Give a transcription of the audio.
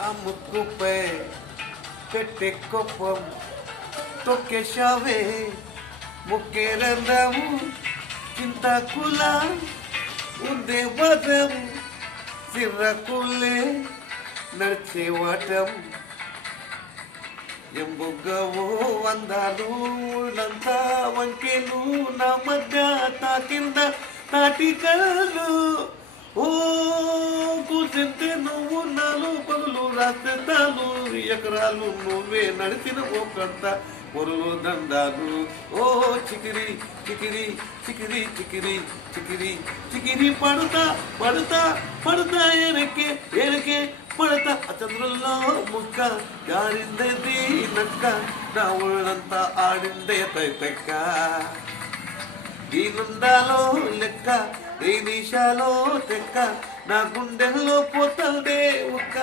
ఆ ముక్కుపై పెట్టే కోపం తొక్కేశావే ముక్కేరందాము చింతకుల ఉందే వదం సిర్రకులే నడిచే వాటం ఎంబుగ్గవో వందాలు ఊళ్ళంతా వంకెలు నా మధ్య తాకింద తాటి కళ్ళు ఓ కూర్చుంటే నువ్వు నాలు పనులు రాస్తాలు ఎకరాలు నువ్వే నడిచిన ఓ కంట పొరులు దండాలు ఓ చికిరి చికిరి చికిరి చికిరి చికిరి చికిరి పడుతా పడుతా పడుతా ఎనకే ఎనకే పడతా చంద్రుల్లో ముక్క జారిందే నక్క నా ఊళ్ళంతా ఆడిందే తైతెక్క దీనుండాలో లెక్క ఈ నిషాలో తెక్క నా గుండెల్లో పోతందే ఒక్క